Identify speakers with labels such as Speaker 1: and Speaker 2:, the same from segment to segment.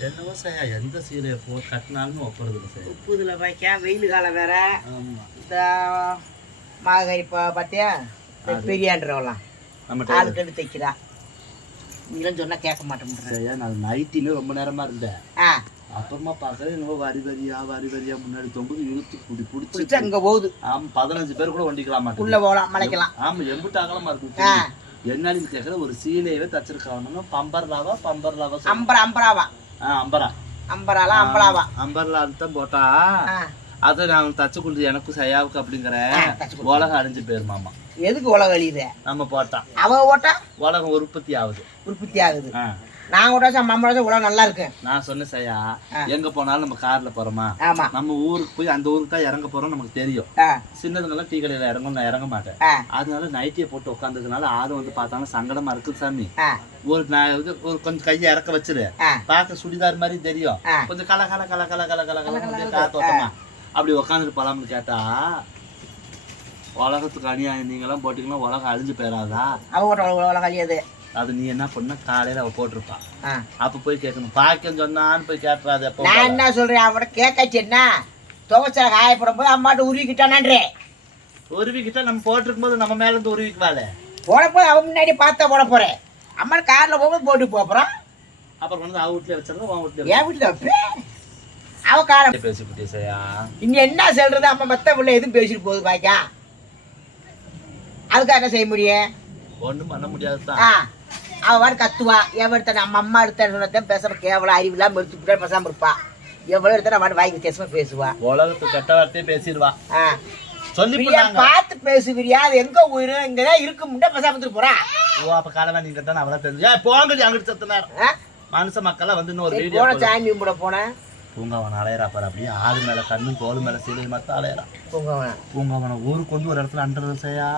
Speaker 1: என்னவோ செய்யா எந்த சீலையை போ கட்டினாலும் ஒப்புறது இல்லை செய்யா
Speaker 2: உப்புதுல வைக்க வெயில் காலம் வேற. இந்த மாகரி பா பார்த்தியா பெரியான்றவெல்லாம்
Speaker 1: நம்ம
Speaker 2: ஆளுக்கு எடுத்து தைக்கிறா நீங்களும் சொன்னா கேட்க மாட்டேன்
Speaker 1: செய்யா நான் நைட்டின்னு ரொம்ப நேரமா இருந்தேன்.
Speaker 2: ஆ.
Speaker 1: அப்புறமா பார்க்கறது என்னவோ வரி வரியா வரி வரியா முன்னாடி தொங்குது இழுத்து குடி பிடிச்சா
Speaker 2: இங்க போகுது.
Speaker 1: ஆமா பதினஞ்சு பேர் கூட வண்டிக்கலாம்?
Speaker 2: உள்ள
Speaker 1: மாட்டேன்
Speaker 2: போகலாம் மலைக்கலாம்.
Speaker 1: ஆமா எம்பிட்டு அகலமா இருக்கு
Speaker 2: ஆ.
Speaker 1: என்னன்னு கேட்கற ஒரு சீலையவே தச்சிருக்காங்க பம்பர்லாவா பம்பர்லாவா சொல்லு.
Speaker 2: அம்பரா அம்பராவா?
Speaker 1: அம்பரா.
Speaker 2: அம்பராலாம் அம்பராவா
Speaker 1: அம்பர்லான்னு தான் போட்டா அதை நான் தச்சு கொடுத்து எனக்கும்
Speaker 2: தச்சு கொடு.
Speaker 1: உலகம் அழிஞ்சு போயிருமாமா
Speaker 2: எதுக்கு உலக அழியுது?
Speaker 1: நம்ம போட்டா.
Speaker 2: அவ ஓட்டா
Speaker 1: உலகம் உற்பத்தி ஆகுது.
Speaker 2: உற்பத்தி ஆகுது. நான் ஓட்டாச்சும் நம்ம ஓட்டாச்சும் உலகம் நல்லா இருக்கு.
Speaker 1: நான் சொன்ன செய்யா
Speaker 2: ஆ.
Speaker 1: எங்க போனாலும் நம்ம கார்ல போறோமா?
Speaker 2: ஆமா.
Speaker 1: நம்ம ஊருக்கு போய் அந்த ஊருக்கு தான் இறங்க போறோம் நமக்கு தெரியும். சின்னதுங்கெல்லாம் டீ கடையில இறங்கும் நான் இறங்க மாட்டேன். அதனால நைட்டியை போட்டு உட்காந்ததுனால ஆளும் வந்து பார்த்தாலும் சங்கடமா இருக்குது சாமி. ஒரு நான் இது ஒரு கொஞ்சம் கையை இறக்க வச்சிரு. பார்க்க சுடிதார் மாதிரி தெரியும். கொஞ்சம் கல கல கல கல கல கல கல காத்தோட்டமா அப்படி உட்காந்துட்டு போலாம்னு கேட்டா உலகத்துக்கு அநியாயம் நீங்களாம் போட்டீங்கன்னா உலகம் அழிஞ்சு போயிடாதா?
Speaker 2: அவ ஓட்ட உலக உலகம் அழியாது.
Speaker 1: அது நீ என்ன பண்ண? காலையில அவ போட்டிருப்பா. அப்ப போய் கேட்கணும். பாக்கியம் சொன்னான்னு போய் கேட்டுறாது எப்போ
Speaker 2: நான் என்ன சொல்றேன்? அவட கேட்காச்சு என்ன? துவச்சல காயப்படும் போது அம்மாட்ட உருவிக்கிட்டானே
Speaker 1: உருவிக்கிட்ட நம்ம போட்டிருக்கும் போது நம்ம மேல இருந்து உருவிக்குவாளே?
Speaker 2: போட போது அவன் முன்னாடி பார்த்தா போட போறேன். அம்மா கார்ல போகும்போது போட்டு போறோம்
Speaker 1: அப்புறம். வந்து அவ வீட்டுல வச்சிருந்தோம் உன் வீட்டுல
Speaker 2: என் வீட்டுல. அவ கார
Speaker 1: பேசிக்கிட்டே செய்யா
Speaker 2: இங்க என்ன சொல்றது? அம்மா மத்த பிள்ளை எதுவும் பேசிட்டு போகுது பாய்க்கா அதுக்காக என்ன செய்ய முடியும்?
Speaker 1: ஒண்ணும் பண்ண முடியாதுதான்.
Speaker 2: ஆ. அவ வாடு கத்துவா. எவ எடுத்த நம்ம அம்மா எடுத்த சொன்னதான் பேசாம கேவலம் அறிவில்லாம எடுத்து விட்டா பேசாம இருப்பா. எவ்வளவு எடுத்தா நம்ம வாய்க்கு வித்தியாசமா பேசுவா.
Speaker 1: உலகத்துக்கு கெட்ட வார்த்தையே பேசிடுவா. சொல்லி
Speaker 2: பார்த்து பேசுவிரியா அது எங்க உயிரு? இங்கதான் இருக்கு முட்டை பேசாம இருந்துட்டு போறா.
Speaker 1: ஓ அப்ப காலவா நீங்க தான் அவளா தெரிஞ்சு. ஏய் போங்கடி அங்கிட்டு சத்து நேரம்
Speaker 2: ஆ?
Speaker 1: மனுஷ மக்களா வந்து இன்னொரு வீடியோ
Speaker 2: போன சாமி கும்பிட போனேன்
Speaker 1: பூங்காவன் அலையறா பாரு அப்படியே ஆளு மேல கண்ணும் தோல் மேல சீலை மத்த அலையறா.
Speaker 2: பூங்கவனம்
Speaker 1: பூங்காவன ஊருக்கு வந்து ஒரு இடத்துல அண்டர் செய்யா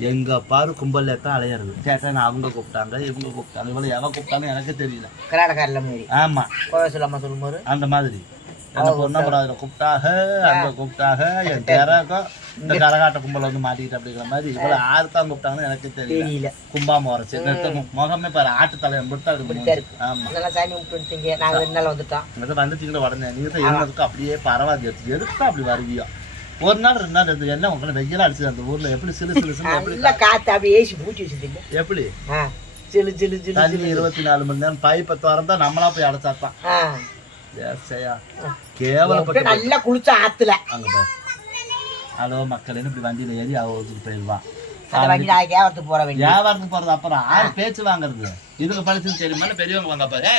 Speaker 1: எங்க பாரு கும்பல்ல தான் அலையறது கேட்டா நான் அவங்க கூப்பிட்டாங்க இவங்க கூப்பிட்டாங்க இவ்வளவு எவன் கூப்பிட்டாங்க எனக்கு தெரியல.
Speaker 2: கராடக்காரில் மாரி.
Speaker 1: ஆமா.
Speaker 2: கோவை சொல்லாம சொல்லும்போது?
Speaker 1: அந்த மாதிரி. என்ன பொண்ணாபுரம் கூப்பிட்டாக அங்க கூப்பிட்டாக என் பேராக்கும் இந்த கரகாட்ட கும்பல் வந்து மாட்டிக்கிட்டு அப்படிங்கிற மாதிரி இவ்வளவு ஆறுதான் கூப்பிட்டாங்கன்னு எனக்கு தெரியல. கும்பாம சின்ன முகமே பாரு ஆட்டு தலைவன் மட்டும்
Speaker 2: இப்படித்தான்
Speaker 1: இருக்கு.
Speaker 2: இருக்கு.
Speaker 1: ஆமா.
Speaker 2: இதெல்லாம் சாமி கும்பிட்டுட்டீங்க நாங்க ரெண்டு நாள் வந்துட்டோம்.
Speaker 1: வந்துட்டீங்களா உடனே. நீங்க தான் இருந்ததுக்கு அப்படியே பரவாயில்ல எடுத்து அப்படி வருவியோ. ஒரு நாள் ரெண்டு நாள் இருந்து என்ன உங்களை வெயிலா அடிச்சது அந்த ஊர்ல? எப்படி சிலு சிலு சிலு எப்படி
Speaker 2: நல்லா காத்து அப்படியே ஏசி பூச்சி வச்சுட்டீங்க
Speaker 1: எப்படி?
Speaker 2: சிலு சிலு சிலு
Speaker 1: தண்ணி இருபத்தி நாலு மணி நேரம் பைப்பை திறந்தா நம்மளா போய் அடைச்சாத்தான்.
Speaker 2: அப்படியே
Speaker 1: கேவலப்பட்டு
Speaker 2: நல்லா குளிச்சா ஆத்துல.
Speaker 1: அங்க பாரு. ஹலோ மக்களேன்னு இப்படி வண்டியில ஏறி அவ ஊருக்கு போயிடுவா
Speaker 2: அந்த வண்டி நாளைக்கு ஏவத்துக்கு போற வேண்டிய
Speaker 1: வியாபாரத்துக்கு போறது அப்புறம் ஆறு பேச்சு வாங்குறது. இதுக்கு படிச்சு தெரியுமா? பெரியவங்க வாங்க பாரு.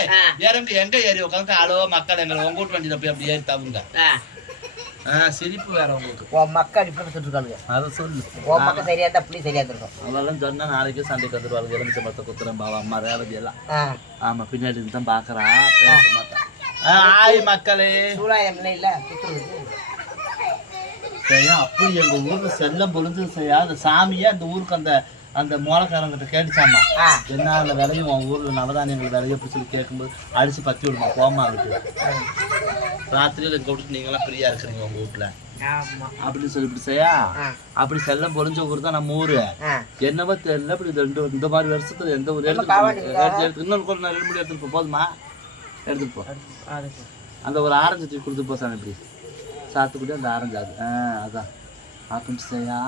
Speaker 1: இறங்கு எங்க ஏறி உட்காந்து ஹலோ மக்கள் எங்களை உங்க வீட்டு வண்டியில போய் அப்படி ஏறி தவுங்க. ஆ, சிரிப்பு வேற உங்களுக்கு.
Speaker 2: உன் மக்கள் இப்படி இருக்காங்க
Speaker 1: அதை சொல்லு.
Speaker 2: உன் மக்கள் சரியா இருந்தா புள்ளி சரியா இருக்கும்
Speaker 1: அவெல்லாம் சொன்னா நாளைக்கே சண்டைக்கு வந்துருவாங்க எலுமிச்சை மரத்தை குத்துறேன் பாவா அம்மா ரேவதி எல்லாம்.
Speaker 2: ஆ.
Speaker 1: ஆமா பின்னாடி இருந்து தான் பாக்குறா. பேச மாட்டான் ஆ, ஆய் மக்களே.
Speaker 2: சூழாயம் இல்லை
Speaker 1: சரியா அப்படி எங்க ஊர்ல செல்லம் பொழுது செய்யா அந்த சாமியே அந்த ஊருக்கு அந்த அந்த மோளக்காரங்கிட்ட கேட்டுச்சாமா? என்ன அந்த விலையும் உன் ஊர்ல நவதானியங்கள் விலையை சொல்லி கேட்கும்போது அடிச்சு பத்தி விடுமா? போமா இருக்கு ராத்திரியில விட்டு நீங்களாம் ஃப்ரீயா இருக்கிறீங்க உங்க வீட்டுல.
Speaker 2: ஆமா.
Speaker 1: அப்படின்னு சொல்லி இப்படி செய்யா? அப்படி செல்லம் பொழிஞ்ச ஊர் தான் நம்ம ஊரு. என்னவோ தெரியல இப்படி ரெண்டு இந்த மாதிரி வருஷத்துல எந்த ஒரு எடுத்து இன்னொரு கூட நான் ரெண்டு முடி எடுத்துட்டு போ போதுமா? எடுத்துட்டு போ. அந்த ஒரு ஆரஞ்சு கொடுத்து போ சாமி இப்படி. சாத்துக்குடி அந்த ஆரஞ்சு அது. அதான். செய்யா?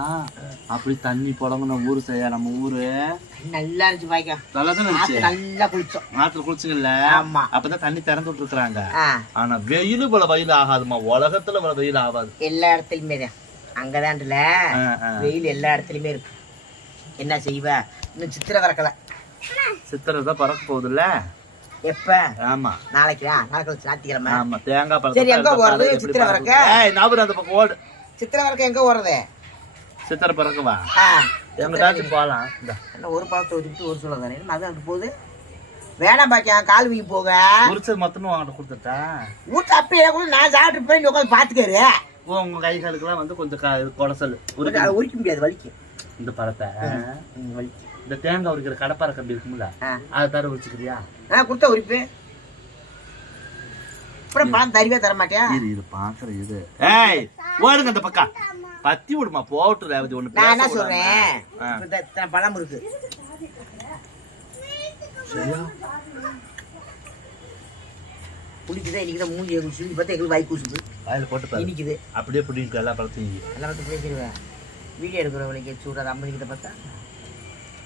Speaker 1: அப்படி தண்ணி புடங்குன ஊரு செய்யா நம்ம ஊரு?
Speaker 2: நல்லா இருந்துச்சு பாய்க்கா.
Speaker 1: நல்லா தான் இருந்துச்சு?
Speaker 2: நல்லா குளிச்சோம்.
Speaker 1: ஆத்துல குளிச்சுங்கல்ல?
Speaker 2: ஆமா.
Speaker 1: அப்பதான் தண்ணி திறந்து விட்டுருக்காங்க
Speaker 2: ஆ.
Speaker 1: ஆனா வெயில் போல வெயில் ஆகாதுமா உலகத்துல போல வெயில் ஆகாது.
Speaker 2: எல்லா இடத்துலயுமே தான். அங்கதான்ல. வெயில் எல்லா இடத்துலயுமே இருக்கு. என்ன செய்வ? இன்னும் சித்திரை வரக்கல
Speaker 1: சித்திரை தான் பறக்க போகுதுல்ல?
Speaker 2: எப்ப?
Speaker 1: ஆமா.
Speaker 2: நாளைக்கா? நாளைக்கு ஞாயிற்றுக்கிழமை
Speaker 1: ஆமா. தேங்காய் பழம்
Speaker 2: சரி, எங்க போறது? சித்திரை?
Speaker 1: ஏய் நபர் அந்த பக்கம் ஓடு.
Speaker 2: சித்திரை வரக்க எங்க போறது?
Speaker 1: சித்திரை பறக்கவா
Speaker 2: ஆ.
Speaker 1: எங்கிட்டாச்சும் போகலாம்.
Speaker 2: என்ன ஒரு பழத்தை ஒதுக்கிட்டு ஒரு சொல்ல தானே? அது அங்க போகுது? வேணாம் பாக்கியா கால் வீங்கி போக.
Speaker 1: உரிச்சது மொத்தமும் வாங்கிட்டு கொடுத்துட்டா?
Speaker 2: ஊட்டு அப்படியே கூட நான் சாப்பிட்டு போய் உட்காந்து பாத்துக்காரு
Speaker 1: ஓ உங்க கை காலுக்குலாம் வந்து கொஞ்சம் க- குடசல் உரிக்க
Speaker 2: அதை முடியாது. வலிக்கு.
Speaker 1: இந்த பழத்தை.
Speaker 2: வலிக்கு.
Speaker 1: இந்த தேங்காய் உரிக்கிற கடப்பார கம்பி இருக்கும்ல அதை தர உரிச்சுக்கிறியா?
Speaker 2: ஆ கொடுத்தா உரிப்பு. அப்புறம் பணம் தருவே தர மாட்டியா
Speaker 1: இது இது பாக்குற இது ஏய் ஓடுங்க அந்த பக்கம். பத்தி விடுமா போட்டு ரேவதி ஒண்ணு
Speaker 2: நான் என்ன. சொல்றேன்? பழம் இருக்கு.
Speaker 1: சரியா?
Speaker 2: குளிக்குது இன்னைக்கு தான் மூஞ்சி குடிச்சு தான் எங்களுக்கு வாய் கூசுது
Speaker 1: வாயில் போட்டு பாரு.
Speaker 2: இனிக்குது.
Speaker 1: அப்படியே பிடிக்கும் எல்லா பழத்தையும்
Speaker 2: எல்லாம் வந்து பேசிடுவேன் வீடியோ எடுக்கிறவனுக்கு சூடாது அம்மனி கிட்ட பார்த்தா?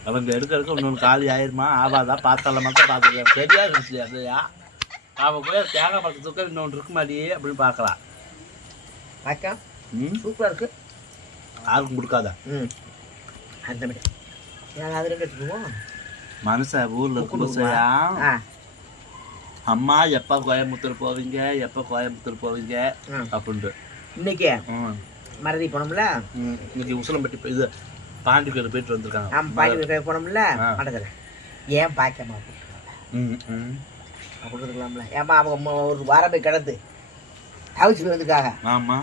Speaker 1: அவங்க எடுக்க எடுக்க இன்னொன்று காலி ஆயிருமா? ஆவாதா? பார்த்தால மட்டும் பார்த்துக்கலாம். இருந்துச்சு அதுயா அவன் போய் தேங்காய் பழத்துக்கு இன்னொன்று இருக்கு மாடி அப்படின்னு பார்க்கலாம்.
Speaker 2: பார்க்க
Speaker 1: ம்
Speaker 2: சூப்பராக இருக்கு.
Speaker 1: யாருக்கும் கொடுக்காத?
Speaker 2: ம். அந்த மாதிரி. நாங்கள் அது ரெண்டு எடுத்துக்குவோம்
Speaker 1: மனுஷன் ஊர்ல
Speaker 2: ஆ.
Speaker 1: அம்மா எப்போ கோயம்புத்தூர் போவீங்க? எப்போ கோயம்புத்தூர் போவீங்க. அப்படின்ட்டு.
Speaker 2: இன்னைக்கு. மறதி போனோம்ல.
Speaker 1: இன்னைக்கு உசிலம்பட்டி இது பாண்டி கோயில் போயிட்டு வந்திருக்காங்க.
Speaker 2: ஆமாம் பாட்டி போனோம்ல. மடத்தில் ஏன் பாய்க்காம
Speaker 1: ம் ம்.
Speaker 2: கொடுத்துருக்கலாம்ல. ஏமா அவங்க ஒரு வாரம் போய் கிடந்து. ஹவுஸ் வந்துருக்காங்க
Speaker 1: ஆமா.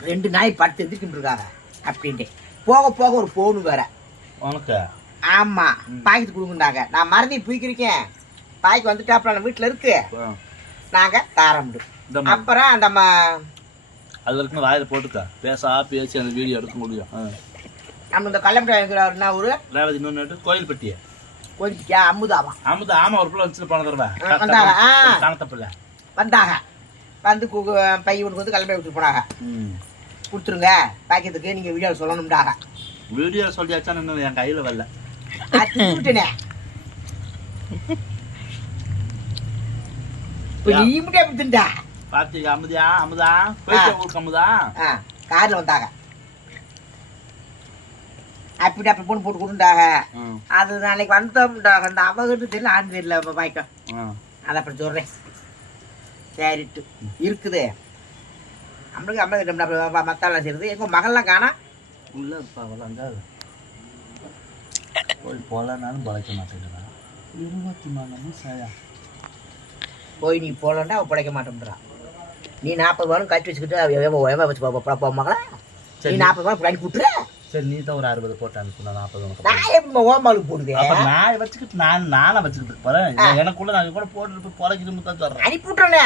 Speaker 2: ரெண்டு நாய் படுத்து எந்திரிக்கிட்டு இருக்காங்க அப்படின்ட்டு. போக போக ஒரு போன் வேற.
Speaker 1: உனக்கு?
Speaker 2: ஆமா. பாய்க்கு கொடுக்குண்டாங்க நான் மறதி தூக்கிருக்கேன் பாய்க்கு வந்துட்டாப்புல வீட்டில் இருக்கு. நாங்க தாரம்டு
Speaker 1: இந்த மாதிரி
Speaker 2: அப்புறம் அந்த
Speaker 1: அது வரைக்கும் வாயில போட்டுக்க. பேசா பேசி அந்த வீடியோ எடுக்க முடியும்.
Speaker 2: நம்ம இந்த கள்ளம்பட்டை இருக்கிற ஒரு
Speaker 1: ரேவதி இன்னொன்று கோயில்பட்டிய.
Speaker 2: கொஞ்சம் அமுதாவா.
Speaker 1: ஆமாம் ஆமா ஒரு பிள்ளை வச்சுட்டு போன தடவை.
Speaker 2: வந்தாங்க. வந்தாங்க. வந்து கு- பை உனக்கு வந்து கள்ளம்பட்டை விட்டு போனாங்க. கொடுத்துருங்க. பாக்கியத்துக்கு நீங்க வீடியோ சொல்லணும்டாங்க.
Speaker 1: வீடியோ சொல்லியாச்சா இன்னும் என் கையில வரல.
Speaker 2: விட்டுனே நீ மட்டும் எப்படி தின்டா
Speaker 1: பார்த்தியா அமுதியா அமுதா போயிட்டு ஊருக்கு அமுதா.
Speaker 2: காரில் வந்தாங்க. அப்படி அப்படி பொண்ணு போட்டு கொடுண்டாங்க அது நாளைக்கு வந்தோம்டாங்க. அந்த அவகிட்ட தெரியல ஆண்டு தெரியல பாய்க்கம். அதை அப்புறம் சொல்கிறேன் சரிட்டு. இருக்குது. நம்மளுக்கு கிட்ட மத்தாலாம் செய்யுது எங்கள் மகள்லாம் காணா.
Speaker 1: உள்ள இருப்பா அவளாங்க போய் போலனாலும் பழைக்க மாட்டேங்கிறான் இருபத்தி நாலு சாயா.
Speaker 2: போய் நீ போகலன்னா அவள் பிழைக்க மாட்டேன்றான். நீ நாற்பது ரூபாயும் கட்டி வச்சுக்கிட்டு அவ எவ எவ வச்சு போ- போ மகளா? நீ நாற்பது ரூபாய் அனுப்பி விட்டுரு
Speaker 1: சரி நீ தான் ஒரு அறுபது போட்டு அனுப்பு நான் நாற்பது உனக்கு
Speaker 2: ஓமாளுக்கு போடுதே
Speaker 1: அப்ப நான் வச்சுக்கிட்டு நான் நானா வச்சுக்கிட்டு போறேன். எனக்குள்ள நான் கூட போட்டு போய் பொழைக்கணும் தான் சொல்றேன்.
Speaker 2: அனுப்பி விட்டுறேனே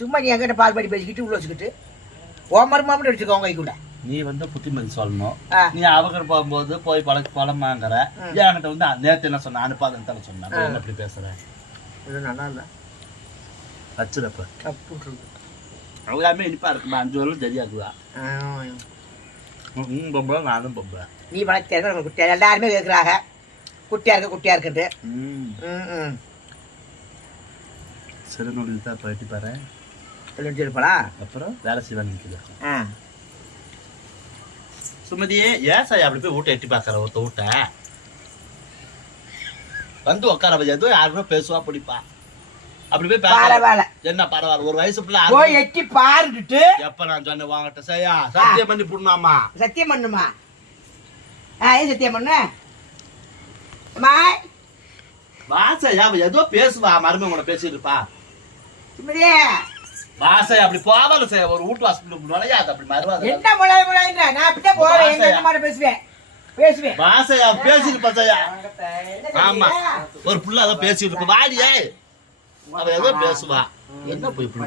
Speaker 2: சும்மா நீ எங்கிட்ட பால் பாடி பேசிக்கிட்டு உள்ள வச்சுக்கிட்டு ஓமர் மாமட்டு அடிச்சுக்கோ உங்க கூட
Speaker 1: நீ வந்து புத்திமதி சொல்லணும். நீ அவங்க போகும்போது போய் பழக்க பழமாங்கிற என்கிட்ட வந்து நேத்து என்ன சொன்ன அனுப்பாதுன்னு தானே சொன்னேன் என்ன இப்படி பேசுறேன்
Speaker 2: இது நல்லா இல்லை.
Speaker 1: வச்சிருப்ப.
Speaker 2: தப்பு
Speaker 1: எல்லாமே இனிப்பா இருக்குமா? அஞ்சு வரலும் தெரியாதுதா ம் பொம்பளை நானும் பொம்பளை.
Speaker 2: நீ வளர்த்தியா இருக்க குட்டியா? எல்லாருமே கேட்குறாங்க குட்டியா இருக்க குட்டியா இருக்குன்ட்டு.
Speaker 1: ம்
Speaker 2: ம் ம்
Speaker 1: சிறுநொழி தான் போயிட்டு பாரு.
Speaker 2: சொல்லிட்டு இருப்பலா
Speaker 1: அப்புறம் வேலை செய்வா நிற்குது
Speaker 2: ஆ.
Speaker 1: சுமதியே ஏன் சார் அப்படி போய் வீட்டை எட்டி பார்க்கற ஒருத்த வீட்டை வந்து உட்கார ஏதோ யாருமே பேசுவா பிடிப்பா. அப்படி போய்
Speaker 2: பரவாயில்ல
Speaker 1: என்ன பரவாயில்ல ஒரு வயசு பிள்ளை
Speaker 2: போய் எட்டி பாருக்கிட்டு
Speaker 1: எப்ப நான் சொன்னேன் வாங்கட்ட சரியா? சத்தியம் பண்ணி புடுமாமா
Speaker 2: சத்தியம் பண்ணுமா? ஏன் சத்தியம் பண்ண? மாய்
Speaker 1: வாசையா ஏதோ பேசுவா மருமை கூட பேசிட்டு இருப்பா. வாசை அப்படி செய்ய ஒரு வீட்டு வாசல் நுழையாது அப்படி மறுவாத
Speaker 2: என்ன முழாய்ன்ற நான் அப்படியே போவேன் பேசுவேன். பேசுவேன்.
Speaker 1: வாசையா பேசிட்டு பார்த்தையா
Speaker 2: என்ன
Speaker 1: ஆமா? ஒரு புள்ள அதான் பேசிட்டு இருக்கு. வாடியே. அவ ஏதோ பேசுவா. என்ன போய் இப்படி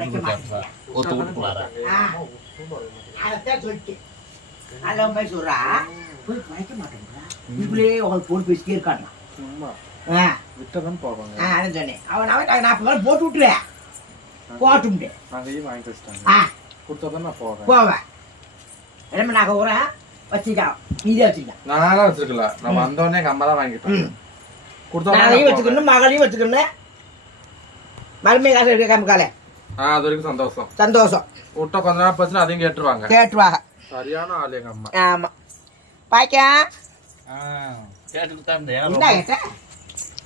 Speaker 2: போய் சொல்றா, போய் குறைக்க மாட்டேங்கிறா. அவன் போட்டு பேசிட்டே இருக்கான்னா. ஆ,
Speaker 3: விட்டதான் போவாங்க
Speaker 2: ஆ, அதான் சொன்னேன். அவன் அவன் நான் நாற்பது ரூபாய் போட்டு
Speaker 3: வாங்கி வச்சிட்டாங்க.
Speaker 2: ஆ,
Speaker 3: கொடுத்தா நான் போவேன்.
Speaker 2: போவேன்.
Speaker 3: நானும் வச்சிருக்கல. நான் வந்தோடனே எங்க அம்மா தான் வாங்கிட்டேன்
Speaker 2: ம்.
Speaker 3: கொடுத்தா
Speaker 2: நகையும் வச்சுக்கணும், மகளையும் வச்சுக்கணும். மருமையை காசு எடுக்க காமிக்கால.
Speaker 3: அது வரைக்கும் சந்தோஷம்.
Speaker 2: சந்தோஷம்.
Speaker 3: விட்டா கொஞ்ச நேரம் போச்சுன்னா அதையும் கேட்டுருவாங்க.
Speaker 2: கேட்டுருவாங்க.
Speaker 3: சரியான ஆள் எங்க அம்மா.
Speaker 2: ஆமா. பாய்க்கா.
Speaker 1: கேட்டுட்டு தான்
Speaker 2: என்ன
Speaker 1: இருந்தேன்
Speaker 2: கேட்ட?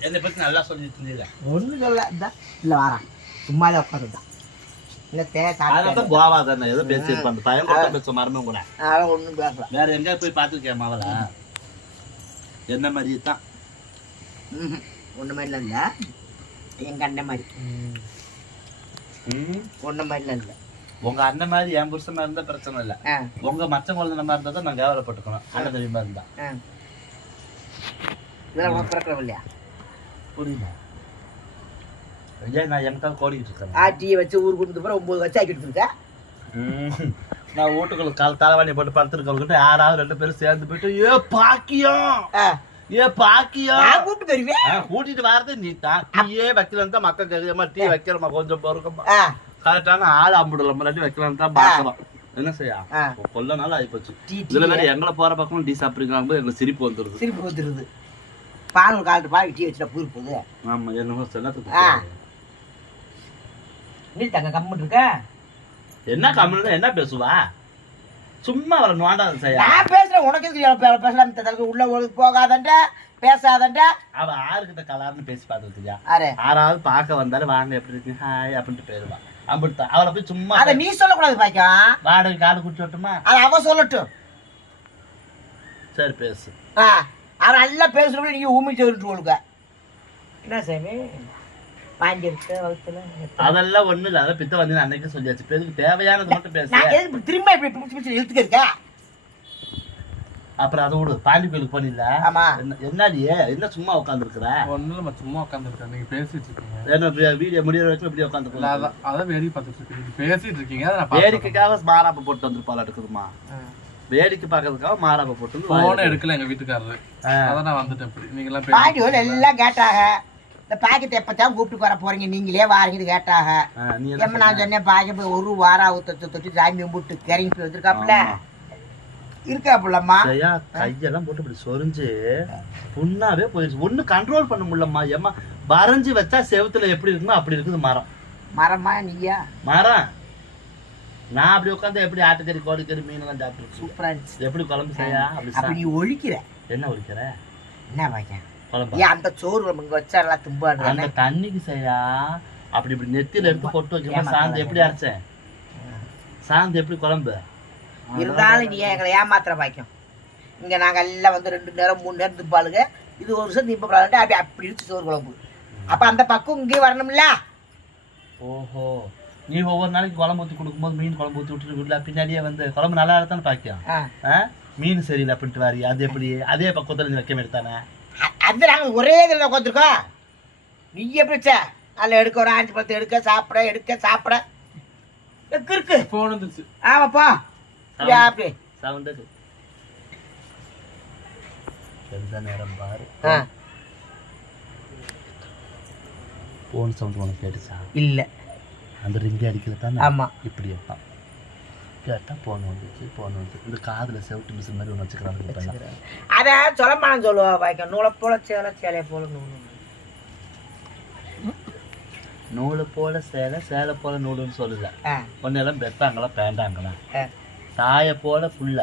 Speaker 1: என்னை பத்தி நல்லா சொல்லிட்டு இருந்தீங்க.
Speaker 2: ஒன்றும் சொல்ல இந்த இல்லை வாரான் சும்மா தான்
Speaker 1: கோவா தானே? ஏதோ பேசியிருப்பான் அந்த பையன் கூட பேச மருமை கூட.
Speaker 2: ஒன்றும் பேசல.
Speaker 1: வேற எங்க போய் பார்த்துருக்கேன் என்ன மாதிரி தான்.
Speaker 2: ஒண்ணு மாதிரிலாம் இல்லை. எங்கள் அண்ணன் மாதிரி. மாதிரிலாம் இல்லை.
Speaker 1: உங்க அண்ணன் மாதிரி என் புருஷனா இருந்தா பிரச்சனை இல்ல. உங்க மச்சம் குழந்தை மாதிரி இருந்தா தான் நான் கேவலப்பட்டுக்கணும். அண்ணன் தெரியுமா இருந்தா.
Speaker 2: ஆ. இதெல்லாம் உனக்கு பிறக்கிறோம் இல்லையா?
Speaker 1: புரியுமா ஐயா நான் எனக்காக கோடிக்கிட்டு இருக்கேன்.
Speaker 2: ஆட்டியை வச்சு ஊருக்கு கொண்டு போகிற ஒம்பது வச்சு ஆக்கிட்டு இருக்க
Speaker 1: ம். நான் வீட்டுக்குள்ள கால் தலைவாணி போட்டு படுத்துருக்கவங்கிட்ட யாராவது ரெண்டு பேரும் சேர்ந்து போயிட்டு ஏ பாக்கியம்! ஏ பாக்கியா?
Speaker 2: கூப்பிட்டு வருவேன்.
Speaker 1: கூட்டிட்டு வரது நீ தான் டீயே வைக்கலன்னு தான் மக்கள் கேக்குறமா டீ வைக்கிறமா கொஞ்சம் பொறுக்கமா கரெக்டான ஆள் அம்பிடல முன்னாடி வைக்கலாம்னு தான் பாக்குறோம் என்ன செய்யா. கொல்ல நாள் ஆயிப்போச்சு.
Speaker 2: டீ
Speaker 1: இதுல வேற எங்களை போற பக்கம் டீ சாப்பிடுறாங்க போது எங்களுக்கு சிரிப்பு வந்துருது.
Speaker 2: திருப்பி வந்துருது. பால் காலத்து பால் டீ வச்சுட்டா பூரி போகுது.
Speaker 1: ஆமா என்னமோ
Speaker 2: ஆ.
Speaker 1: செல்லத்துக்கு
Speaker 2: நீ தங்க கம்முன்னு இருக்க?
Speaker 1: என்ன கம்மல் என்ன பேசுவா? சும்மா அவளை நோண்டாத செய்யா
Speaker 2: நான் பேசுறேன். உனக்கு எதுக்கு பேசலாம்? தனக்கு உள்ள ஒழுங்கு போகாதண்டா பேசாதண்டா.
Speaker 1: அவ ஆறுகிட்ட கலார்னு பேசி பார்த்துருக்கியா
Speaker 2: அரே
Speaker 1: யாராவது பார்க்க வந்தாலும் வாங்க எப்படி இருக்கு? ஹாய் அப்படின்ட்டு போயிடுவா. அப்படித்தான். அவளை போய் சும்மா
Speaker 2: அத நீ சொல்லக்கூடாது பாய்க்கம்
Speaker 1: வாடகை காடு குட்டி விட்டுமா?
Speaker 2: அது அவ சொல்லட்டும்.
Speaker 1: சரி பேசு.
Speaker 2: ஆ அவன் நல்லா பேசுறவங்க நீங்க ஊமி சொல்லிட்டு ஒழுக்க என்ன சாமி?
Speaker 1: அதெல்லாம் ஒண்ணு இல்ல. அதெல்லாம் பித்த வந்து அன்னைக்கு சொல்லியாச்சு. எதுக்கு தேவையானது மட்டும் பேசு.
Speaker 2: நான் எதுக்கு இப்படி திரும்ப இப்படி பிடிச்சி பிடிச்சி இழுத்துக்க இருக்க?
Speaker 1: அப்புறம் அதை விடு. பாண்டி கோயிலுக்கு போனில
Speaker 2: ஆமா.
Speaker 1: என்ன என்னடி என்ன சும்மா உட்காந்துருக்குற
Speaker 3: ஒண்ணும் இல்ல சும்மா உட்காந்துருக்கேன் நீங்க பேசிட்டு இருக்கீங்க.
Speaker 1: என்ன வீடியோ முடியிற வரைக்கும் இப்படி
Speaker 3: இல்ல,
Speaker 1: உட்காந்து
Speaker 3: அதான் அதான் வேடி பார்த்துட்டு இருக்கீங்க பேசிட்டு இருக்கீங்க. அதை நான்
Speaker 1: வேடிக்கைக்காக மாறாப்ப போட்டு வந்துருப்பாள் எடுக்குதுமா வேடிக்கை பார்க்கறதுக்காக மாறாப்ப போட்டு
Speaker 3: போன எடுக்கல எங்க வீட்டுக்காரரு. அதான் நான் வந்துட்டேன் இப்படி. நீங்க எல்லாம் பேசி
Speaker 2: இந்த பாக்கெட் எப்பத்தான் கூப்பிட்டு வர போறீங்க? நீங்களே வாரீங்கன்னு கேட்டாக. ஏம்மா நான் சொன்னேன் பாக்கெட் ஒரு வாரம் ஆகுத்த தொட்டு சாமி கும்பிட்டு கிறங்கி போய் வந்திருக்காப்புல. இருக்காப்புலம்மா.
Speaker 1: கையெல்லாம் போட்டு இப்படி சொரிஞ்சு புண்ணாவே போயிடுச்சு ஒண்ணு கண்ட்ரோல் பண்ண முடியலம்மா. ஏம்மா வரைஞ்சு வச்சா செவுத்துல எப்படி இருக்குமோ அப்படி இருக்குது மரம்.
Speaker 2: மரமா நீயா?
Speaker 1: மரம். நான் அப்படி உட்காந்து எப்படி ஆட்டுக்கறி கோழிக்கறி மீன் எல்லாம் சாப்பிட்டு
Speaker 2: சூப்பரா
Speaker 1: எப்படி குழம்பு செய்யா? அப்படி
Speaker 2: ஒழிக்கிற.
Speaker 1: என்ன ஒழிக்கிற?
Speaker 2: என்ன
Speaker 1: குழம்பு
Speaker 2: ஏன் அந்த சோறு இங்க வச்சா எல்லாம்
Speaker 1: அந்த
Speaker 2: தும்பாடுறானே
Speaker 1: தண்ணிக்கு செய்யா அப்படி இப்படி நெத்தியில எடுத்து பொட்டு வைக்கணும் சாந்து எப்படி அரைச்சேன் சாந்து எப்படி குழம்பு?
Speaker 2: இருந்தாலும் நீ எங்களை ஏமாத்துற பாக்கியம்? இங்க நாங்க எல்லாம் வந்து ரெண்டு நேரம் மூணு நேரம் திம்பாளுங்க. இது ஒரு வருஷம் திம்பப்படாது அப்படி அப்படி இருக்கு சோறு குழம்பு. அப்ப அந்த பக்கம் இங்கே வரணும்ல?
Speaker 1: ஓஹோ. நீ ஒவ்வொரு நாளைக்கு குழம்பு ஊற்றி கொடுக்கும்போது மீன் குழம்பு ஊற்றி விட்டுட்டு வீட்டுல பின்னாடியே வந்து குழம்பு நல்லா இருந்தானு பாக்கியம்? மீன் சரியில்லை அப்படின்ட்டு வாரி. அது எப்படி? அதே பக்கத்துல வைக்க
Speaker 2: அ- அது நாங்க ஒரே இதில் உட்காந்துருக்கோம் நீ எப்படி வச்ச அதில் எடுக்க ஒரு ஆஞ்சு பழத்தை எடுக்க சாப்பிட எடுக்க சாப்பிட. இருக்கு இருக்கு.
Speaker 3: போன் வந்துச்சு
Speaker 2: ஆமாப்பா. அப்படி.
Speaker 1: சவுண்டு எந்த நேரம் பாரு.
Speaker 2: ஆ.
Speaker 1: ஃபோன் சவுண்ட் உனக்கு கேட்டுச்சா?
Speaker 2: இல்லை.
Speaker 1: அந்த ரிங்கு அடிக்கல தானே?
Speaker 2: ஆமா.
Speaker 1: இப்படி வைப்பான் கேட்டால் ஃபோன் வந்துச்சு ஃபோன் வந்துச்சு இந்த காதில் செவிட்டு மிஷின் மாதிரி ஒன்று வச்சுக்கிறாங்க
Speaker 2: அதை சொல்லமானம் சொல்லுவா பாய்க்க நூலை போல சேலை சேலையை போல நூல்
Speaker 1: நூலை போல சேலை சேலை போல நூலுன்னு சொல்லல ஒன்னெல்லாம் பெத்தாங்களா பேண்டாங்களா? தாயை போல புள்ள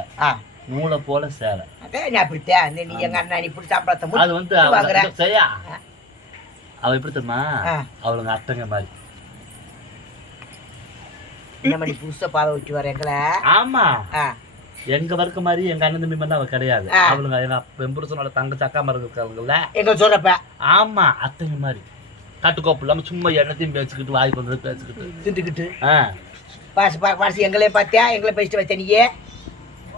Speaker 1: நூலை போல சேலை.
Speaker 2: அதே நீ எங்க அண்ணா நீ இப்படி சாப்பிடாத
Speaker 1: அது வந்து
Speaker 2: முட்டு வாங்குற.
Speaker 1: அவ- செய்யா அவ எப்படி தெரியுமா. அவளுங்க அத்தைங்க மாதிரி.
Speaker 2: என்ன மணி புதுசா பாதை விட்டு வர எங்களை?
Speaker 1: ஆமா. எங்க வர்க்க மாதிரி எங்க அண்ணன் தம்பி மாதிரி அவ கிடையாது. அவளுங்க எங்க வெம்புருசனோட தங்கச்சி அக்கா மாதிரி இருக்காங்கல்ல
Speaker 2: எங்க சொல்றப்ப.
Speaker 1: ஆமா அத்தைங்க மாதிரி. கட்டுக்கோப்பு இல்லாம சும்மா எண்ணத்தையும் பேசிக்கிட்டு வாய் கொண்டு பேசிக்கிட்டு.
Speaker 2: திண்டுக்கிட்டு பாசு பாசு எங்களே பார்த்தியா எங்களை பேசிட்டு வச்ச நீயே.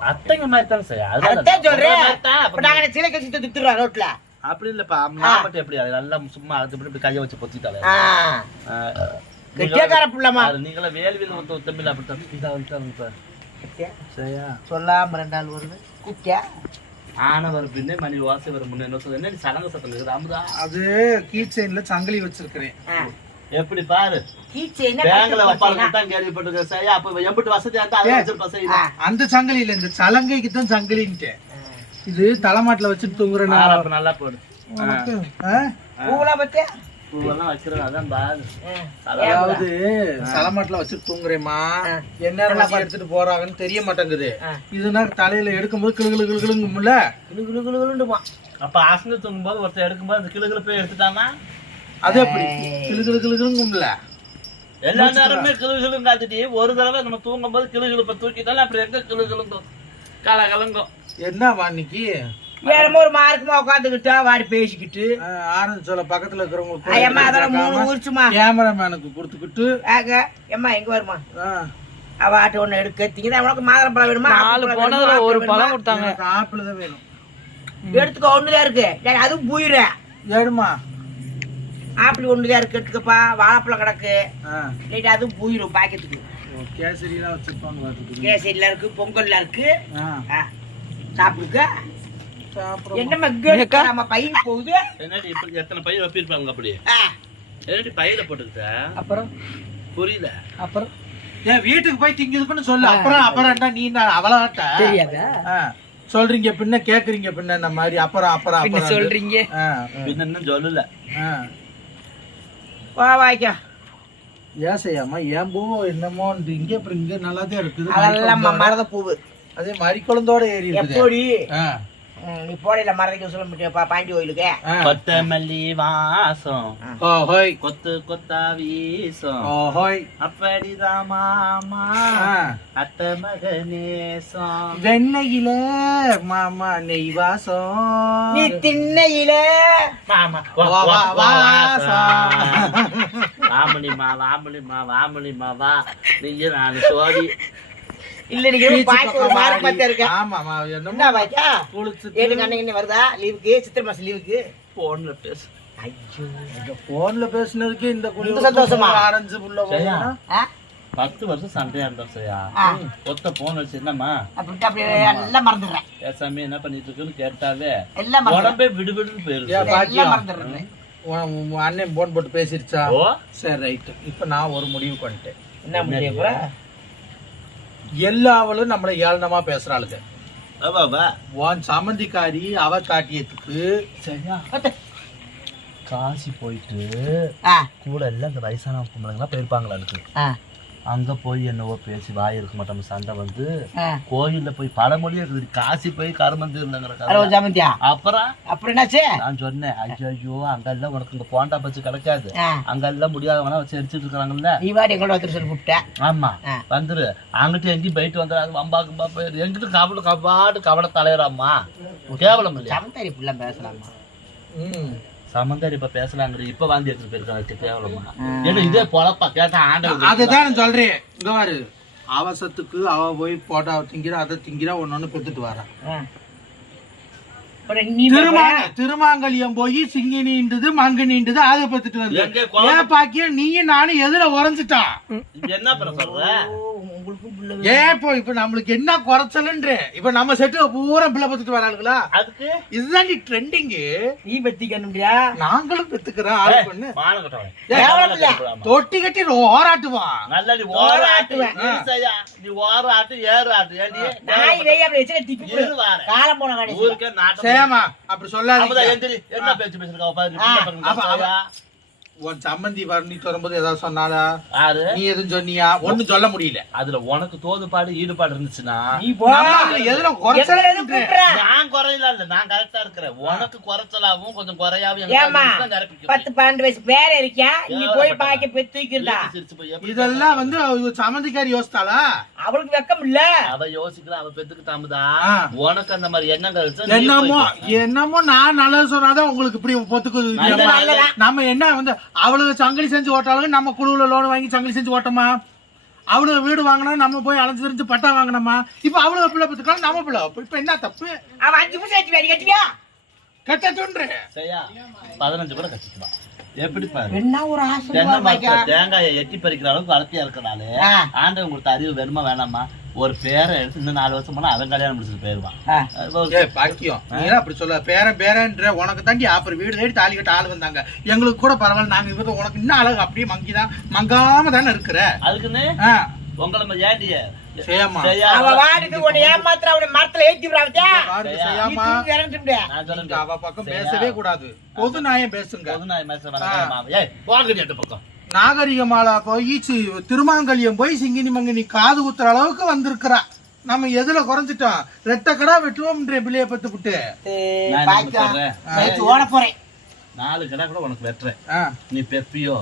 Speaker 1: அத்தைங்க மாதிரி தானே செய்யா?
Speaker 2: அதான் சொல்றேன். நாங்க சிலை கட்சி திட்டுறோம் ரோட்ல?
Speaker 1: அப்படி இல்லப்பா. நான் மட்டும் எப்படி? அது நல்லா சும்மா அது இப்படி கையை வச்சு பொத்திட்டாலே.
Speaker 2: கெட்டியாக்கார புள்ளமா
Speaker 1: நீங்களா வேல்வியில் ஒருத்த ஒத்தமில்ல அப்படி தம்பி இதா வந்துட்டாங்க இப்ப சரியா?
Speaker 2: சொல்லாம ரெண்டு நாள் வருது. கூப்பிட்டியா
Speaker 1: ஆனவர் பின்னே மணி வாசி வரும் முன்னே. என்ன சொல்ல என்ன சடங்கு சத்தம் இருக்குது அமுதா?
Speaker 4: அது கீ செயின்ல சங்கிலி வச்சிருக்கிறேன்.
Speaker 1: எப்படி பாரு? பேங்க்ல வைப்பாளுக்கு தான் கேள்விப்பட்டிருக்கேன். சரியா? அப்ப எம்பிட்டு வசதியா இருந்தா அதை வச்சிருப்பா செய்யுது
Speaker 4: அந்த சங்கிலி இல்ல இந்த சலங்கைக்கு தான் சங்கிலின்ட்டு இது தலைமாட்டுல வச்சுட்டு தூங்குறேன்
Speaker 1: நல்லா போடு.
Speaker 4: உனக்கு, ஆ?
Speaker 2: பூவலா பத்தியா
Speaker 1: பூவெல்லாம் வைக்கிறது அதான் பாரு
Speaker 4: அதாவது தலைமாட்டுல வச்சுட்டு தூங்குறேம்மா. என்ன நேரம் எடுத்துட்டு போறாங்கன்னு தெரிய மாட்டேங்குது. இதுனா தலையில எடுக்கும்போது கிளு கிளு கிளு கிளுங்கும்ல?
Speaker 2: குளு குளு குளு குளுண்டுமா
Speaker 1: அப்ப ஆசங்க தூங்கும் போது ஒருத்தர் எடுக்கும்போது அந்த கிளுகிழு போய் எடுத்துட்டானா?
Speaker 4: அது எப்படி? கிளு கிளு கிளு கிளுங்கும்ல.
Speaker 1: எல்லா நேரமே கிளுகிழும் காத்துட்டு ஒரு தடவை நம்ம தூங்கும் போது கிளுகிழுப்ப தூக்கிட்டாலும் அப்புறம் எங்க கிளுகிழுங்கும் கல கலங்கும்
Speaker 4: என்ன
Speaker 2: ஏறமோ ஒரு மார்க்குமா உட்காந்துக்கிட்டா வாடி பேசிக்கிட்டு.
Speaker 4: ஆரஞ்சு சோள பக்கத்துல
Speaker 2: ஐயம்மா அதெல்லாம் மூணு
Speaker 4: இருக்கிறவங்களுக்கு
Speaker 2: உரிச்சுமா
Speaker 4: கேமராமேனுக்கு கொடுத்துக்கிட்டு.
Speaker 2: ஆக ஏம்மா எங்க வருமா
Speaker 4: ஆ,
Speaker 2: அவ ஆட்டு ஒண்ணு எடுக்க திங்கதான் உனக்கு மாதுளை பழம் வேணுமா? நாலு போனதுல ஒரு பழம் கொடுத்தாங்க.
Speaker 4: ஆப்பிள் தான் வேணும்.
Speaker 2: எடுத்துக்க ஒண்ணுதான் இருக்கு. அதுவும் பூயிரு.
Speaker 4: ஏடுமா.
Speaker 2: ஆப்பிள் ஒண்ணுதான் இருக்கு எடுத்துக்கப்பா. வாழைப்பழம் கிடக்கு. டேய், அதுவும் பூயிரும் பாக்கெட்டுக்கு.
Speaker 4: கேசரியெல்லாம் வச்சிருப்பாங்க
Speaker 2: கேசரில இருக்கு பொங்கல்ல இருக்கு. சாப்பிடுங்க என்னம்மா இங்க நம்ம பையன் போகுது?
Speaker 1: என்னடி இப்படி எத்தனை பையன் வைப்பிருப்பாங்க அப்படி என்னடி பையில போட்டுக்கிட்ட?
Speaker 2: அப்புறம்?
Speaker 1: புரியல.
Speaker 2: அப்புறம்?
Speaker 4: ஏன் வீட்டுக்கு போய் திங்குதுன்னு சொல்லு. அப்புறம் அப்புறம் நீ நான்
Speaker 2: தெரியாதா?
Speaker 4: சொல்றீங்க பின்ன கேக்குறீங்க பின்ன இந்த மாதிரி. அப்புறம் அப்புறம் அப்புறம்
Speaker 2: சொல்றீங்க.
Speaker 1: பின்ன சொல்லல.
Speaker 2: வா வாய்க்கா.
Speaker 4: ஏன் செய்யாம? ஏன் பூவோ என்னமோ இங்க அப்புறம் இங்க நல்லா தான் இருக்குது.
Speaker 2: அதெல்லாம் மரத பூவு
Speaker 4: அதே மாதிரி குழந்தோட ஏறி
Speaker 2: எப்படி? நீ போடையில மரதைக்கு சொல்ல முடியும் பாண்டி கோயிலுக்கு.
Speaker 1: கொத்தமல்லி வாசம்.
Speaker 4: ஓ ஹோய்
Speaker 1: கொத்து கொத்தா வீசம்.
Speaker 4: ஓ ஹோய்
Speaker 1: அப்படிதான் மாமா. அத்த மகனேசம்
Speaker 4: வெண்ணையில மாமா நெய் வாசம்.
Speaker 2: நீ திண்ணையில.
Speaker 1: மாமா
Speaker 4: வா, வா, வாசம்.
Speaker 1: வாமலிமா வாமலிமா வாமலிமா வா. நீங்க நானு சோடி
Speaker 2: இல்ல நீங்க பாய்க்கு ஒரு மார்க் பத்த இருக்க
Speaker 4: ஆமாமா
Speaker 2: என்ன வாய்க்கா
Speaker 4: குளிச்சு
Speaker 2: அன்னைக்கு வருதா? லீவுக்கு? சித்திரை மாசம் லீவுக்கு?
Speaker 1: போன்ல பேசு.
Speaker 2: ஐயோ.
Speaker 4: இந்த போன்ல பேசுனதுக்கு இந்த குடி
Speaker 2: இந்த சந்தோஷமா?
Speaker 4: ஆரஞ்சு புள்ள?
Speaker 1: பத்து வருஷம் சண்டையா இருந்தோம் சரியா
Speaker 2: ஆ.
Speaker 1: ஒத்த போன் வச்சு என்னம்மா?
Speaker 2: எல்லாம் மறந்துடுறேன்.
Speaker 1: பேசாம என்ன பண்ணிட்டு இருக்குன்னு கேட்டாவே
Speaker 2: எல்லாம் மறந்துடுறேன்.
Speaker 1: உடம்பே விடுவிடுன்னு
Speaker 4: உன் அண்ணன் போன் போட்டு பேசிருச்சா? சரி ரைட்டு. இப்போ நான் ஒரு முடிவுக்கு வந்துட்டேன்.
Speaker 2: என்ன முடிய போற
Speaker 4: எல்லாவளும் நம்மளை ஏளனமா பேசுறாளுங்க. உன் சம்மந்திக்காரி அவ காட்டியத்துக்கு
Speaker 1: சரியா? காசி போயிட்டு கூட எல்லாம் இந்த வயசான பொம்பளைங்களாம் போயிருப்பாங்களா அங்க போய் என்னவோ பேசி வாய் இருக்க மாட்டோம் சண்டை வந்து கோயில்ல போய் பழமொழியே இருக்குது. காசி போய் கதை.
Speaker 2: ஜாமந்தியா?
Speaker 1: அப்புறம்?
Speaker 2: அப்புறம் என்னாச்சு?
Speaker 1: நான் சொன்னேன் ஐயோ அங்கெல்லாம் உனக்கு இங்க போண்டா பச்சு கிடைக்காது. அங்கெல்லாம் முடியாதவனா வச்சு எரிச்சிட்டு இருக்காங்கல்ல
Speaker 2: நீ வாடி எங்களோட ஒருத்தர் சொல்லி கூப்பிட்டேன்
Speaker 1: ஆமா.
Speaker 2: ஆ.
Speaker 1: வந்துரு. அங்கிட்டு எங்கேயும் போயிட்டு வந்துடாது வம்பா கும்பா போயிரு. எங்கிட்டு கவலை கபாடு கவலை தலையறாமா கேவலம் இல்லையா?
Speaker 2: சமந்தாரி புள்ள பேசலாமா?
Speaker 4: ம்.
Speaker 1: சமந்தாரி இப்ப பேசலாங்கிற. இப்ப வாந்தி எடுத்துட்டு போயிருக்காங்க கேவலமா ஏன்னா இதே பொழப்பா கேட்டா ஆண்டவன்
Speaker 4: அதுதான் நான் சொல்றேன். இங்க பாரு அவசரத்துக்கு அவ போய் போட்டா திங்கிறா அதை திங்கிறா ஒன்னொன்னு பெத்துட்டு வரா.
Speaker 2: ஆ. அப்புறம் நீ
Speaker 4: திருமாங்க திருமாங்கல்யம் போய் சிங்கி நீண்டுது மங்கு நீண்டுது அதை பெத்துட்டு வந்து ஏன் பாக்கியம் நீயும் நானும் எதுல உறைஞ்சிட்டான்
Speaker 1: என்ன சொல்ற?
Speaker 2: உங்களுக்கும் புள்ள
Speaker 4: ஏன் இப்போ இப்ப நம்மளுக்கு என்ன குறைச்சலுன்ற. இப்ப நம்ம செட்டு பூரா பிள்ளை பத்துட்டு வராளுங்களா
Speaker 1: அதுக்கு?
Speaker 4: இதுதான் ட்ரெண்டிங்
Speaker 2: நீ பத்திக்கணும்டியா?
Speaker 4: நாங்களும் பெத்துக்கிறோம் ஆளு பொண்ணு. தொட்டி கட்டி ஓராட்டுவான்
Speaker 1: நல்லா நீ ஓர ஆட்டு நிறுத்தையா. நீ ஓர ஆட்டு ஏறு ஆட்டு ஏண்டி?
Speaker 2: நாய் வெய் அப்படி வச்சு டிப்பி
Speaker 1: இரு வாரேன்.
Speaker 2: காலம் போன கடைசி
Speaker 1: ஊருக்கே நாட்டம்
Speaker 4: சேமா அப்படி
Speaker 1: அமுதா,
Speaker 4: சொல்லாதீங்க
Speaker 1: எந்திரி. என்ன பேச்சு பேசுறா பாரு
Speaker 4: உன் சம்மந்தி வர்ணிட்டு வரும்போது ஏதாவது சொன்னாலா
Speaker 1: யாரு?
Speaker 4: நீ எதுவும் சொன்னியா? ஒண்ணும் சொல்ல முடியல.
Speaker 1: அதுல உனக்கு தோதுபாடு ஈடுபாடு இருந்துச்சுன்னா
Speaker 2: நீ
Speaker 4: எதுல குறைச்சல்?
Speaker 1: நான் குறையில இல்ல நான் கரெக்டா இருக்கிறேன். உனக்கு குறைச்சலாவும் கொஞ்சம் குறையாவும்.
Speaker 2: பத்து பன்னெண்டு வயசு பேர இருக்கியா? நீ போய் பாக்க
Speaker 1: போய் எப்படி
Speaker 4: இதெல்லாம் வந்து சம்மந்திக்காரி யோசித்தாளா
Speaker 2: அவளுக்கு வெக்கம் இல்ல.
Speaker 1: அவ யோசிக்கிற அவ பெத்துக்கு தாமுதா. உனக்கு அந்த மாதிரி எண்ணங்கள்
Speaker 4: என்னமோ. என்னமோ நான் நல்லது சொன்னாதான் உங்களுக்கு இப்படி பொத்துக்குது
Speaker 1: நல்லது,
Speaker 4: நம்ம-
Speaker 1: நல்லது.
Speaker 4: நம்ம என்ன வந்து அவளுக்கு சங்கிலி செஞ்சு ஓட்டாளுங்க நம்ம குழுவுல லோன் வாங்கி சங்கிலி செஞ்சு ஓட்டமா? அவளுக்கு வீடு வாங்கினா நம்ம போய் அலைஞ்சு தெரிஞ்சு பட்டா வாங்கினோமா இப்ப அவளுக்கு பிள்ளை பத்துக்கலாம் நம்ம பிள்ளை. இப்ப என்ன தப்பு?
Speaker 2: அவன் அஞ்சு நிமிஷம் ஆச்சு வேடி கட்டியா
Speaker 4: கட்டட்டுன்ற
Speaker 1: சரியா? பதினஞ்சு கூட கட்டிக்கலாம் எப்படி பாரு?
Speaker 2: என்ன ஒரு
Speaker 1: தென்னை
Speaker 2: ஆசை
Speaker 1: மரத்துல தேங்காயை எட்டி பறிக்கிற அளவுக்கு வளர்த்தியா இருக்கனால. ஆண்டவன் கொடுத்த அறிவு வேணுமா வேணாமா ஒரு பேரை எடுத்து இன்னும் நாலு வருஷம் போனா அவன் கல்யாணம் முடிச்சுட்டு போயிருவான்.
Speaker 4: பாக்கியம். அப்படி சொல்ல பேரன் பேரன்ற உனக்கு தாண்டி அப்புறம் வீடு தேடி தாலி கட்ட ஆள் வந்தாங்க. எங்களுக்கு கூட பரவாயில்ல நாங்க இருக்கிறது உனக்கு இன்னும் அழகு அப்படியே மங்கிதான் மங்காம தானே இருக்கிற?
Speaker 1: அதுக்குன்னு உங்களை ஏண்டிய
Speaker 4: பேசவே கூடாது. பொது நியாயம் பேசுங்க.
Speaker 1: பொது நாய் மேச வேணாம் ஏய் போங்கடி அந்த பக்கம்.
Speaker 4: நாகரிகமாலா போய் திருமாங்கல்யம் போய் சிங்கினி மங்கினி காது குத்துற அளவுக்கு வந்திருக்கிறா நம்ம எதுல குறைஞ்சிட்டோம்? ரெட்ட கடா வெட்டுவோம்ன்ற பிள்ளைய பத்து
Speaker 2: ஓட போறேன்
Speaker 1: நாலு கடை கூட உனக்கு வெட்டுறேன். நீ பெப்பியோ.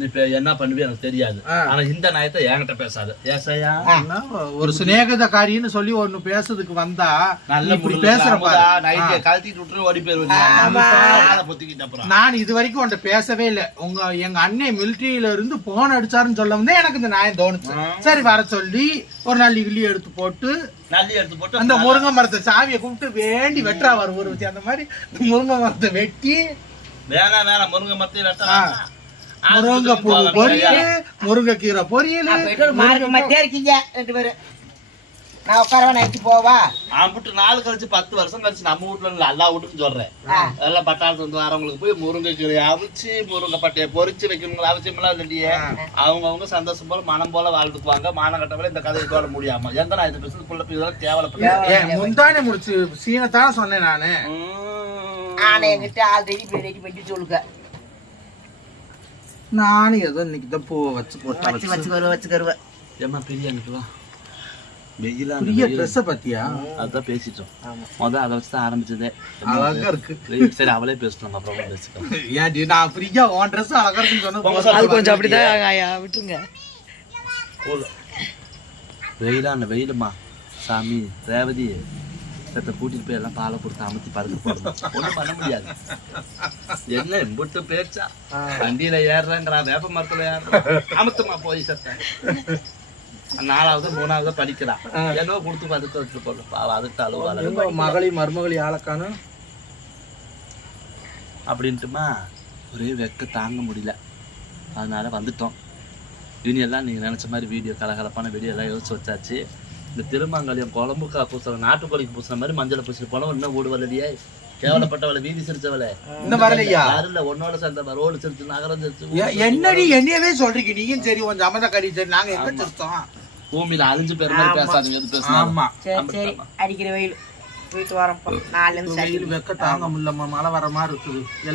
Speaker 1: நீ என்ன பண்ணுவியோ எனக்கு தெரியாது. ஆனா இந்த நாயத்தை என்கிட்ட பேசாது. ஏசையா?
Speaker 4: என்ன, ஒரு சிநேகதக்காரின்னு சொல்லி ஒண்ணு பேசுறதுக்கு வந்தா
Speaker 1: நல்ல
Speaker 4: இப்படி
Speaker 1: முருகன்
Speaker 4: பேசுற
Speaker 1: அமுதா,
Speaker 4: பாரு.
Speaker 1: நைட்டு. கழட்டிட்டு விட்டுரு ஓடி. காலை பொத்திக்கிட்ட
Speaker 4: நான் இது வரைக்கும் உன்ட்ட பேசவே இல்லை. உங்க எங்க அண்ணன் மிலிட்டரியில இருந்து போன் அடிச்சாருன்னு சொல்ல வந்து எனக்கு இந்த நியாயம் தோணுச்சு. சரி வர சொல்லி ஒரு நாள் இட்லி எடுத்து போட்டு
Speaker 1: நல்லி எடுத்து போட்டு
Speaker 4: அந்த முருங்கை மரத்தை சாவியை கூப்பிட்டு வேண்டி வெட்டுறா வர ஊர் வச்சு அந்த மாதிரி முருங்கை மரத்தை வெட்டி
Speaker 1: வேணாம் வேணாம் முருங்கை மரத்தையும்
Speaker 4: ஆ.
Speaker 1: வெட்டலாம்
Speaker 4: முருங்கை பூ பொரியல் முருங்கை கீரை பொரியல்
Speaker 2: இருக்கீங்க ரெண்டு பேரும். நான் உட்காரவா நைட்டு போவா
Speaker 1: அம்பிட்டு நாள் கழிச்சு பத்து வருஷம் கழிச்சு நம்ம வீட்டுல இல்ல எல்லா வீட்டுக்கும் சொல்றேன்.
Speaker 2: ஆ.
Speaker 1: எல்லாம் பட்டாளத்துல இருந்து வரவங்களுக்கு போய் முருங்கைக்கீரை அவிச்சு முருங்கை பட்டையை பொரிச்சு வைக்கணுங்களா அவசியம் எல்லாம் இல்லையே. அவங்க அவங்க சந்தோஷம் போல மனம் போல வாழ்ந்துக்குவாங்க. மானம் கட்டவரை இந்த கதையை சொல்ல முடியாம. எங்க நான் இந்த பிசினஸ் இதெல்லாம் கேவலப்பட்டேன்
Speaker 4: ஏன் முந்தானே முடிச்சு சீனத்தானே சொன்னேன் நானு.
Speaker 2: ஆனா என்கிட்ட ஆல்ரெடி ரெடி பண்ணி சொல்லுங்க.
Speaker 4: நானும் ஏதோ இன்னைக்கு தான் பூவை வச்சு போட்டேன்
Speaker 2: வச்சு வச்சு. வருவ வச்சு வருவ
Speaker 1: ஏமா பெரிய அனுப்புவா வெயிலா
Speaker 4: பெரிய ட்ரெஸ்ஸை பத்தியா?
Speaker 1: அதான் பேசிட்டோம். முத அதை வச்சு தான் ஆரம்பிச்சதே.
Speaker 4: அழகா இருக்கு.
Speaker 1: வெயில். சரி அவளே பேசணும் அப்புறம் பேசிக்கலாம்
Speaker 4: ஏன்டி நான் ஃப்ரீயா உன் ட்ரெஸ் அழகா இருக்குன்னு
Speaker 1: உங்க
Speaker 4: சொன்னது
Speaker 1: அது கொஞ்சம்
Speaker 2: அப்படிதான் விட்டுருங்க.
Speaker 1: வெயிலான வெயிலுமா சாமி ரேவதி செத்த கூட்டிட்டு போய் எல்லாம் பாலை கொடுத்து அமுத்தி போடணும் ஒண்ணும் பண்ண முடியாது. என்ன இம்புட்டு பேச்சா? வண்டியில ஏறுறேங்கிறான் வேப்ப மரத்துல ஏறுறான். அமுத்தமா போய் செத்த. நாலாவது மூணாவது படிக்கிறான். என்னவோ கொடுத்து பதுக்க வச்சு போடணும் பாவம் அதுக்கு அழுவாள்
Speaker 4: எங்க மகளி மருமகளி ஆளக்கானு?
Speaker 1: அப்படின்ட்டுமா ஒரே வெக்க தாங்க முடியல. அதனால வந்துட்டோம். இனி எல்லாம் நீங்க நினைச்ச மாதிரி வீடியோ கலகலப்பான வீடியோ எல்லாம் யோசிச்சு வச்சாச்சு. இந்த திருமாங்கல்யம் குழம்புக்கா பூசுற நாட்டுக்கோழிக்கு பூசுற மாதிரி மஞ்சளை பூசிட்டு போனோம். இன்னும் ஓடு வரலையே கேவலப்பட்டவளை வீதி சிரிச்சவளை.
Speaker 4: இன்னும் வரலையா?
Speaker 1: இல்ல உன்னோட சேர்ந்த ரோடு சிரிச்சு நகரம் சிரிச்சு
Speaker 4: என்னடி என்னையவே சொல்றீங்க? நீயும் சரி கொஞ்சம் அமதா கடி சரி நாங்க எங்க திருத்தோம்
Speaker 1: பூமியில அழிஞ்சு பேர் மாதிரி பேசாதீங்க எது பேசினா.
Speaker 4: ஆமா.
Speaker 2: சரி சரி. அடிக்கிற வெயில். போயிட்டு வரப்போ நாலு நிமிஷம்
Speaker 4: வெக்க தாங்க முடியலம்மா மழை வர மாதிரி இருக்குது.